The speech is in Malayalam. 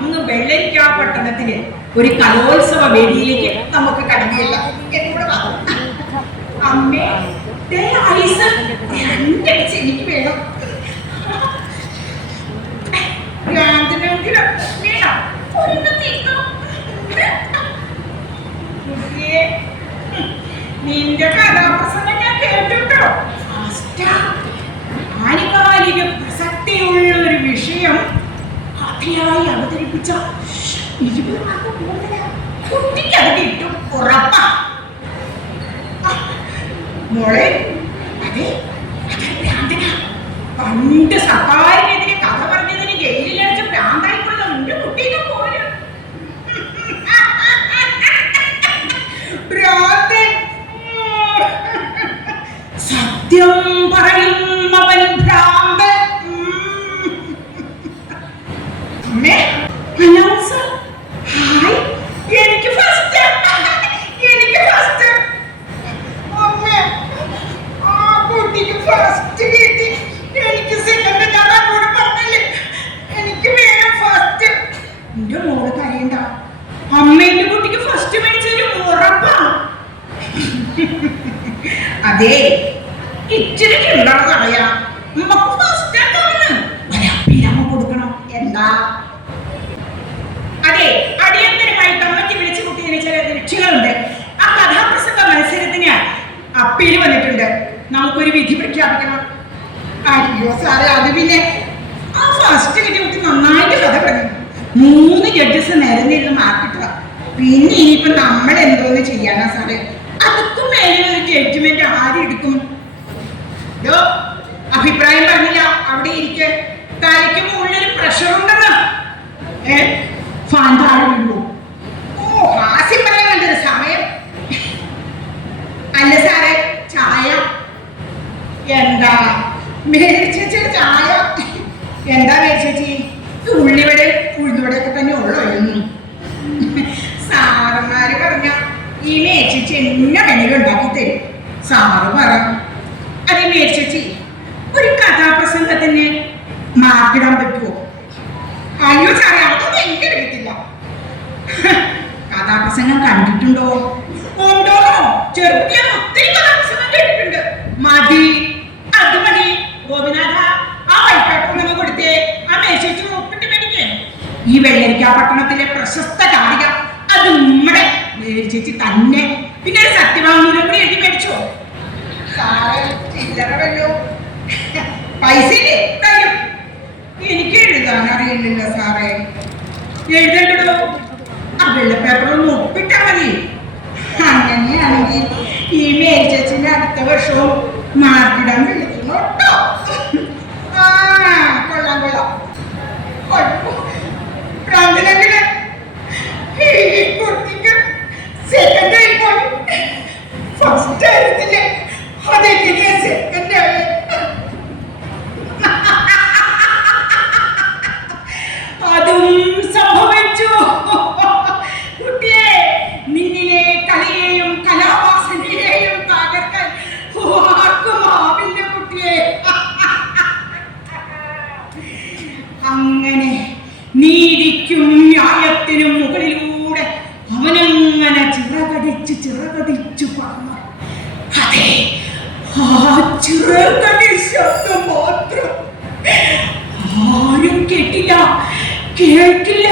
അങ്ങ് വെള്ളരിക്കാ പട്ടണത്തിലെ ഒരു കലോത്സവ വേദിയിലേക്ക് നമുക്ക് കടന്നില്ല. അമ്മേ എനിക്ക് വേണം. നിന്റെ കഥാപ്രസംഗം ഞാൻ കേട്ടിട്ടോ ഫാസ്റ്റാ. ആനുകാലിക പ്രസക്തിയുള്ള ഒരു വിഷയം കഥയായി അവതരിപ്പിച്ച. പണ്ട് സഫാരിനെതിരെ കഥ പറഞ്ഞതിന് ജയിലിലടച്ച് ഭ്രാന്തായിക്കൊള്ള നിന്റെ പോലെ സത്യം പറയുന്നവൻ അനൗൺസർ ഹായ്. എനിക്ക് ഫസ്റ്റ് എനിക്ക് ഫസ്റ്റ് അമ്മേ ആ കുട്ടിക്ക് ഫസ്റ്റ് കിട്ടി. എനിക്ക് സെക്കൻഡ് ഞാൻ അങ്ങോട്ട് പറഞ്ഞില്ലേ? എനിക്ക് വേണം ഫസ്റ്റ് എന്റെ മോൾ കരയണ്ട. അമ്മേന്റെ കുട്ടിക്ക് ഫസ്റ്റ് മേടിച്ചതിന് ഉറപ്പാണ് അതെ ഇച്ചിരി ചില്ലറ കളയാം അപ്പീൽ വന്നിട്ടുണ്ട്. നമുക്കൊരു വിധി പ്രഖ്യാപിക്കണം. അയ്യോ സാറേ അത് പിന്നെ ആ ഫസ്റ്റ് കിട്ടിയ കുട്ടി നന്നായിട്ട് കഥ പറഞ്ഞു. മൂന്ന് ജഡ്ജസ് നിരന്നിരുന്ന് മാർക്കിട്ട പിന്നെ ഇനിയിപ്പോ നമ്മൾ എന്തോന്ന് ചെയ്യാനാ സാറേ? അതൊക്കെ മേലെ ഒരു ജഡ്ജ്മെന്റ് എടുക്കും? അഭിപ്രായം പറഞ്ഞില്ല. അവിടെ ഇരിക്കെ. തലയ്ക്ക് മുകളിൽ പ്രഷർ ഉണ്ടെന്ന്. ഏ? ഫാൻ താഴെ വീഴുവോ? എന്താ മേടിച്ച ചായ എന്താ മേടിച്ചേച്ചി ഉള്ളിവടെ ഉഴുന്നുവടയൊക്കെ തന്നെ ഉള്ളോ സാറന്മാര് പറഞ്ഞ ഈ മേടിച്ചേച്ചി എന്നെ വേണമെങ്കിലും ഉണ്ടാക്കി തരും. സാറ് പറ. അതേ മേടിച്ചേച്ചി ഒരു കഥാപ്രസംഗത്തിന് മാർക്കിടാൻ പറ്റുമോ അയ്യോ സാറേ അതൊന്നും എനിക്കറിയത്തില്ല കഥാപ്രസംഗം കണ്ടിട്ടുണ്ടോ? ഉണ്ടോ ചെറുപ്പം ഒത്തിരി കഥാപ്രസംഗം കേട്ടിട്ടുണ്ട് മതി അത് മതി ഗോപിനാഥ ആ വൈക്കാട്ടുണ്ടെന്ന് കൊടുത്തേ ആ മേശയ്ക്ക് ഒപ്പിട്ട് മേടിക്കേ ഈ വെള്ളരിക്ക പട്ടണത്തിലെ പ്രശസ്ത കാതിക അത് നമ്മുടെ ചേച്ചി തന്നെ. പിന്നെ ഒരു സത്യവാങ്മൂലം കൂടി എഴുതി മേടിച്ചോ സാറേ പൈസ എനിക്ക് എഴുതാൻ അറിയില്ലല്ലോ സാറേ. എഴുതണ്ടോ ആ വെള്ള പേപ്പറൊന്ന് ഒപ്പിട്ടാ മതി. അങ്ങനെയാണെങ്കിൽ ഈ മേരിച്ചച്ചിന്റെ അടുത്ത വർഷവും മാർക്കിടാൻ വിളിക്കുന്നു ചിറകടിച്ച് ചിറകടിച്ചു പറഞ്ഞു. അതെ ആ ചിറകടി ശബ്ദം മാത്രം. ആരും കേട്ടില്ല കേട്ടില്ല.